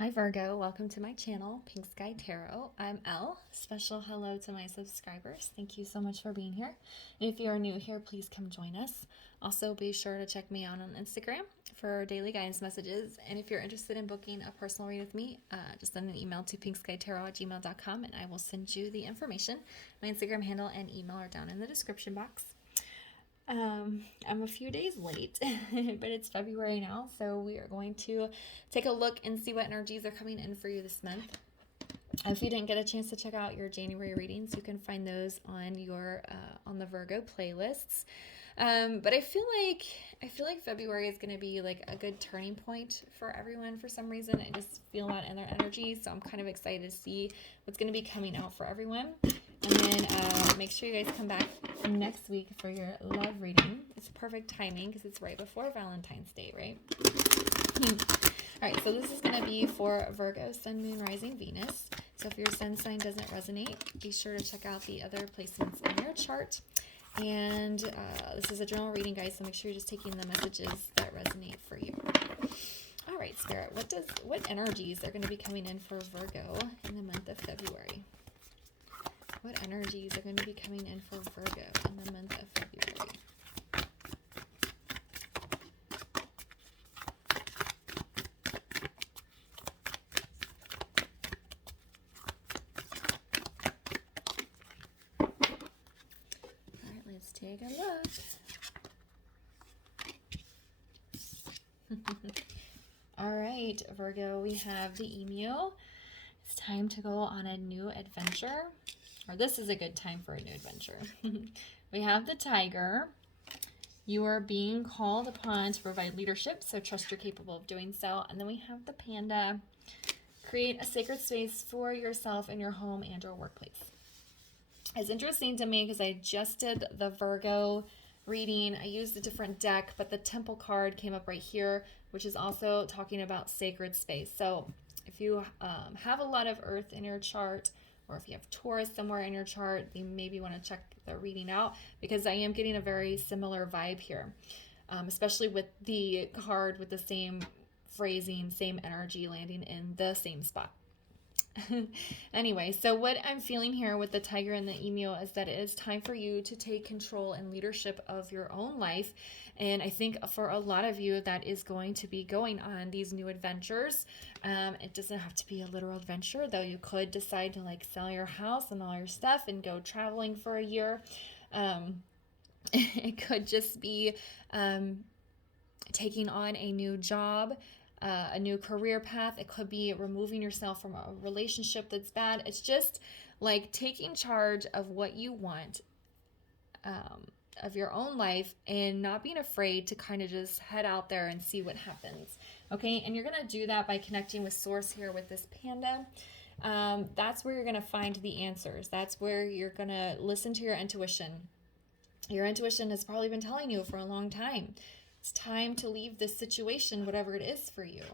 Hi Virgo, welcome to my channel, Pink Sky Tarot. I'm Elle. Special hello to my subscribers. Thank you so much for being here. And if you are new here, please come join us. Also, be sure to check me out on Instagram for daily guidance messages. And if you're interested in booking a personal read with me, just send an email to pinkskytarot@gmail.com and I will send you the information. My Instagram handle and email are down in the description box. I'm a few days late, but it's February now, so we are going to take a look and see what energies are coming in for you this month. If you didn't get a chance to check out your January readings, you can find those on your on the Virgo playlists. But I feel like February is going to be like a good turning point for everyone for some reason. I just feel that in their energy, so I'm kind of excited to see what's going to be coming out for everyone. And then make sure you guys come back next week for your love reading. It's perfect timing because it's right before Valentine's Day, right? All right, so this is going to be for Virgo, Sun, Moon, Rising, Venus. So if your sun sign doesn't resonate, be sure to check out the other placements in your chart. And this is a general reading, guys, so make sure you're just taking the messages that resonate for you. All right, Spirit, what energies are going to be coming in for Virgo in the month of February? What energies are going to be coming in for Virgo in the month of February? All right, let's take a look. All right, Virgo, we have the emu. It's time to go on a new adventure. Or this is a good time for a new adventure. We have the tiger. You are being called upon to provide leadership, so trust you're capable of doing so. And then we have the panda. Create a sacred space for yourself in your home and your workplace. It's interesting to me because I just did the Virgo reading. I used a different deck, but the temple card came up right here, which is also talking about sacred space. So if you have a lot of earth in your chart, or if you have Taurus somewhere in your chart, you maybe want to check the reading out because I am getting a very similar vibe here, especially with the card with the same phrasing, same energy landing in the same spot. Anyway, so what I'm feeling here with the tiger and the emu is that it is time for you to take control and leadership of your own life. And I think for a lot of you, that is going to be going on these new adventures. It doesn't have to be a literal adventure, though you could decide to like sell your house and all your stuff and go traveling for a year. It could just be taking on a new job, a new career path. It could be removing yourself from a relationship that's bad. It's just like taking charge of what you want, of your own life, and not being afraid to kind of just head out there and see what happens. Okay, and you're going to do that by connecting with source here with this panda. That's where you're going to find the answers. That's where you're going to listen to your intuition. Your intuition has probably been telling you for a long time. It's time to leave this situation, whatever it is for you.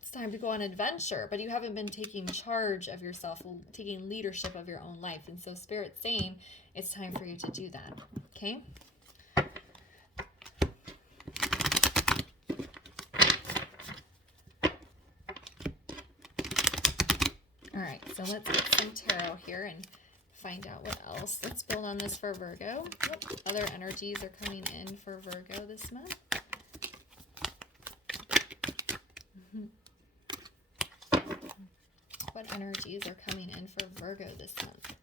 It's time to go on an adventure, but you haven't been taking charge of yourself, taking leadership of your own life. And so Spirit's saying it's time for you to do that. Okay? All right, so let's get some tarot here and find out what else. Let's build on this for Virgo. What other energies are coming in for Virgo this month? What energies are coming in for Virgo this month?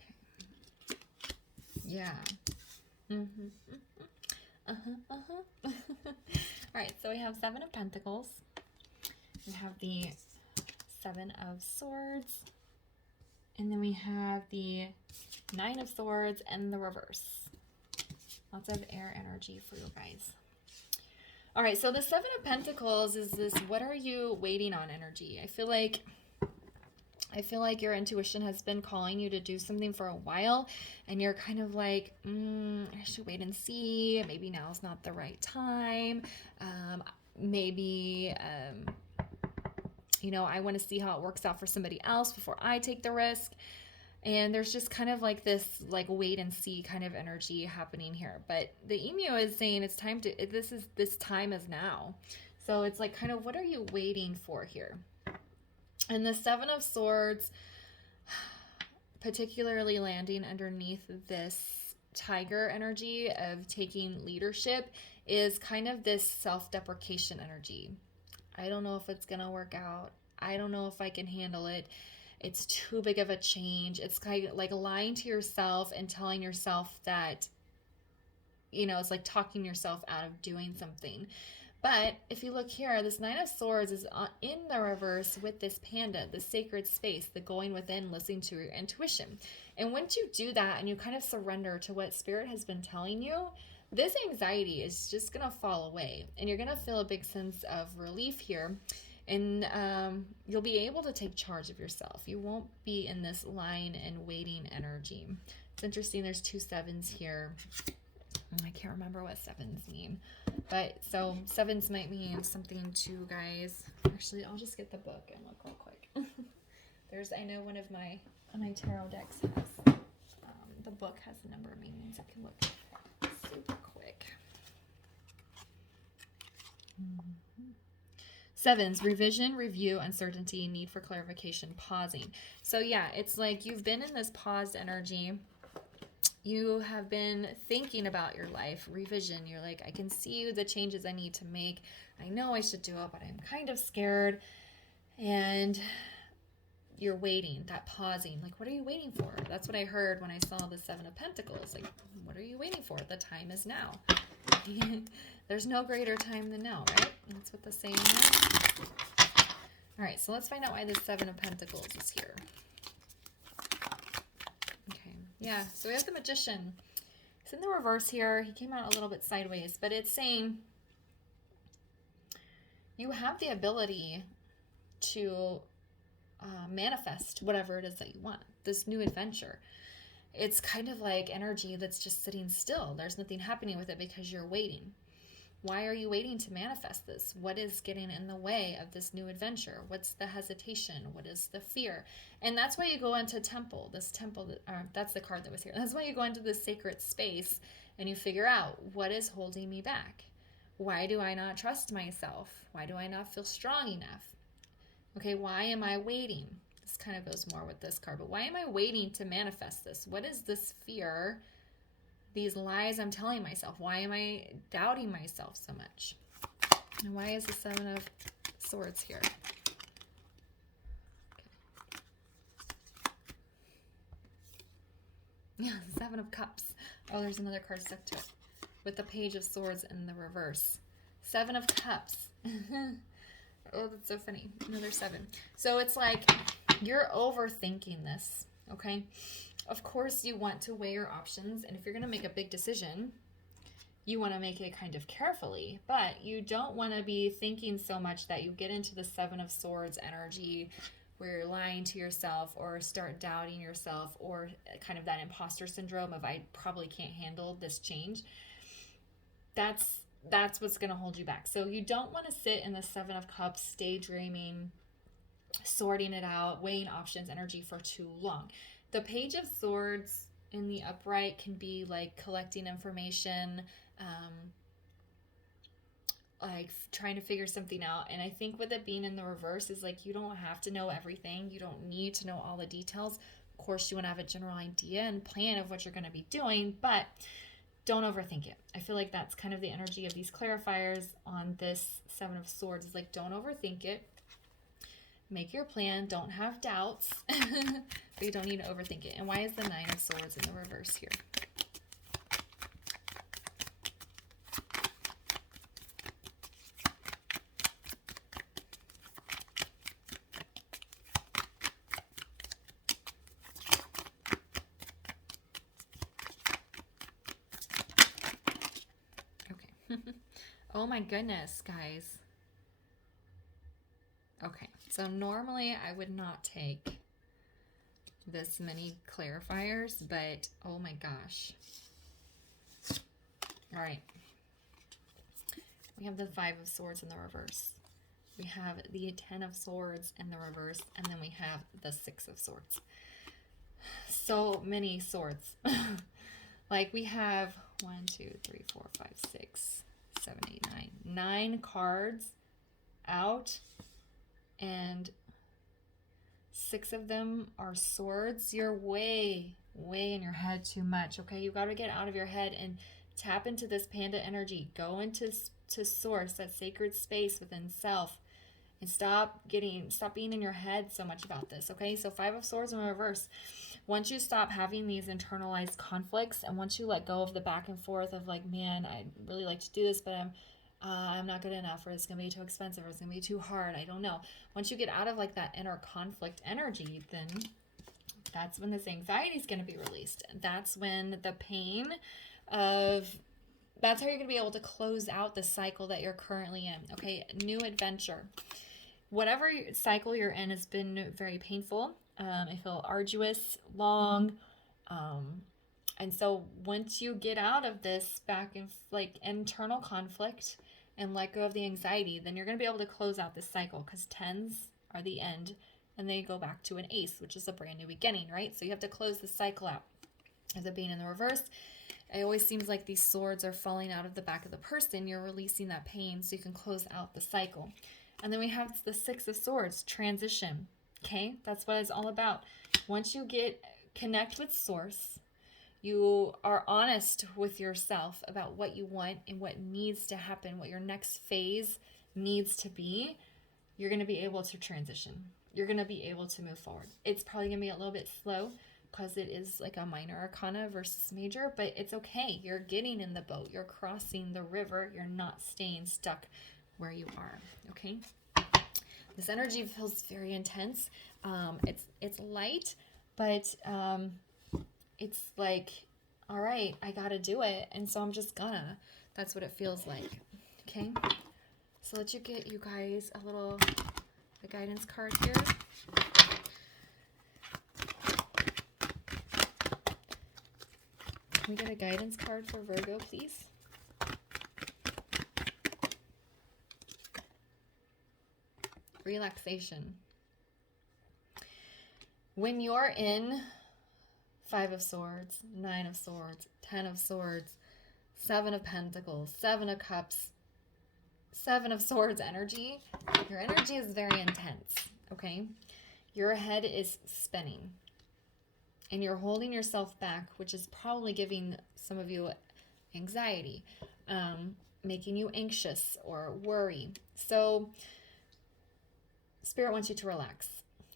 Okay. Yeah. All right, so we have Seven of Pentacles. We have the Seven of Swords. And then we have the Nine of Swords and the reverse. Lots of air energy for you guys. All right, so the Seven of Pentacles is this what are you waiting on energy. I feel like your intuition has been calling you to do something for a while, and you're kind of like, I should wait and see. Maybe now's not the right time. Maybe I want to see how it works out for somebody else before I take the risk. And there's just kind of like this like wait and see kind of energy happening here. But the emu is saying it's time to, this time is now. So it's like kind of, what are you waiting for here? And the Seven of Swords, particularly landing underneath this tiger energy of taking leadership, is kind of this self-deprecation energy. I don't know if it's going to work out. I don't know if I can handle it. It's too big of a change. It's kind of like lying to yourself and telling yourself that, you know, it's like talking yourself out of doing something. But if you look here, this Nine of Swords is in the reverse with this panda, the sacred space, the going within, listening to your intuition. And once you do that and you kind of surrender to what Spirit has been telling you, this anxiety is just going to fall away. And you're going to feel a big sense of relief here. And you'll be able to take charge of yourself. You won't be in this lying and waiting energy. It's interesting, there's 2 sevens here. I can't remember what sevens mean. But so sevens might mean something to you guys. Actually, I'll just get the book and look real quick. I know one of my tarot decks has, the book has a number of meanings. I can look super quick. Sevens, revision, review, uncertainty, need for clarification, pausing. So yeah, it's like you've been in this paused energy. You have been thinking about your life, revision. You're like, I can see the changes I need to make. I know I should do it, but I'm kind of scared. And you're waiting, that pausing. Like, what are you waiting for? That's what I heard when I saw the Seven of Pentacles. Like, what are you waiting for? The time is now. There's no greater time than now, right? That's what the saying is. All right, so let's find out why this Seven of Pentacles is here. Okay, yeah, so we have the Magician. It's in the reverse here. He came out a little bit sideways, but it's saying you have the ability to manifest whatever it is that you want, this new adventure. It's kind of like energy that's just sitting still. There's nothing happening with it because you're waiting. Why are you waiting to manifest this? What is getting in the way of this new adventure? What's the hesitation? What is the fear? And that's why you go into temple. This temple, that's the card that was here. That's why you go into this sacred space and you figure out, what is holding me back? Why do I not trust myself? Why do I not feel strong enough? Okay, why am I waiting? This kind of goes more with this card, but why am I waiting to manifest this? What is this fear? These lies I'm telling myself? Why am I doubting myself so much? And why is the Seven of Swords here? Okay. Yeah, the Seven of Cups. Oh, there's another card stuck to it with the Page of Swords in the reverse. Seven of Cups. Oh, that's so funny. Another 7. So it's like you're overthinking this, okay? Of course, you want to weigh your options, and if you're going to make a big decision, you want to make it kind of carefully, but you don't want to be thinking so much that you get into the Seven of Swords energy where you're lying to yourself or start doubting yourself, or kind of that imposter syndrome of, I probably can't handle this change. That's what's going to hold you back. So you don't want to sit in the Seven of Cups, daydreaming, sorting it out, weighing options energy for too long. The Page of Swords in the upright can be like collecting information, like trying to figure something out. And I think with it being in the reverse is like, you don't have to know everything. You don't need to know all the details. Of course, you want to have a general idea and plan of what you're going to be doing, but don't overthink it. I feel like that's kind of the energy of these clarifiers on this Seven of Swords. Is like, don't overthink it. Make your plan. Don't have doubts. But you don't need to overthink it. And why is the Nine of Swords in the reverse here? Oh my goodness, guys. Okay, so normally I would not take this many clarifiers, but oh my gosh. All right. We have the Five of Swords in the reverse. We have the 10 of Swords in the reverse, and then we have the 6 of Swords. so many swords. Like we have 1, 2, 3, 4, 5, 6, 7, 8, 9 cards out, and 6 of them are swords. You're way in your head too much. Okay, you got to get out of your head and tap into this panda energy. Go into source, that sacred space within self, and stop being in your head so much about this. Okay, so 5 of Swords in reverse. Once you stop having these internalized conflicts, and once you let go of the back and forth of like, man, I'd really like to do this, but I'm not good enough, or it's gonna be too expensive, or it's gonna be too hard, I don't know. Once you get out of like that inner conflict energy, then that's when this anxiety is gonna be released. That's when the pain of that's how you're going to be able to close out the cycle that you're currently in. Okay, new adventure. Whatever cycle you're in has been very painful. I feel arduous, long. And so once you get out of this back and like internal conflict and let go of the anxiety, then you're going to be able to close out this cycle, because 10s are the end and they go back to an ace, which is a brand new beginning, right? So you have to close the cycle out. As it being in the reverse, it always seems like these swords are falling out of the back of the person. You're releasing that pain so you can close out the cycle. And then we have the 6 of Swords, transition. Okay, that's what it's all about. Once you connect with source, you are honest with yourself about what you want and what needs to happen, what your next phase needs to be, you're going to be able to transition. You're going to be able to move forward. It's probably going to be a little bit slow, because it is like a minor arcana versus major, but it's okay. You're getting in the boat. You're crossing the river. You're not staying stuck where you are, okay? This energy feels very intense. It's light, but it's like, all right, I gotta do it, and so I'm just gonna. That's what it feels like, okay? So let's get you guys a guidance card here. Can we get a guidance card for Virgo, please? Relaxation. When you're in 5 of Swords, 9 of Swords, 10 of Swords, 7 of Pentacles, 7 of Cups, 7 of Swords energy, your energy is very intense, okay? Your head is spinning. And you're holding yourself back, which is probably giving some of you anxiety, making you anxious or worry. So Spirit wants you to relax.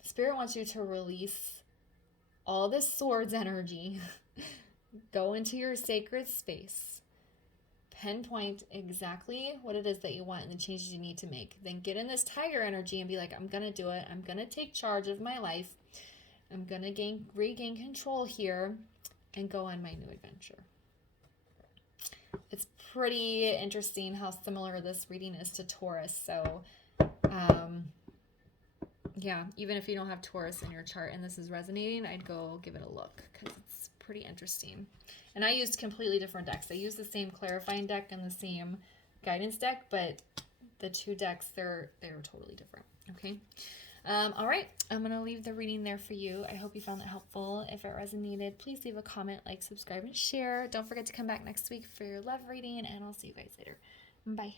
Spirit wants you to release all this swords energy, go into your sacred space, pinpoint exactly what it is that you want and the changes you need to make. Then get in this tiger energy and be like, I'm going to do it. I'm going to take charge of my life. I'm going to regain control here and go on my new adventure. It's pretty interesting how similar this reading is to Taurus. So, yeah, even if you don't have Taurus in your chart and this is resonating, I'd go give it a look, because it's pretty interesting. And I used completely different decks. I used the same clarifying deck and the same guidance deck, but the 2 decks, they're totally different. Okay. All right, I'm going to leave the reading there for you. I hope you found that helpful. If it resonated, please leave a comment, like, subscribe, and share. Don't forget to come back next week for your love reading, and I'll see you guys later. Bye.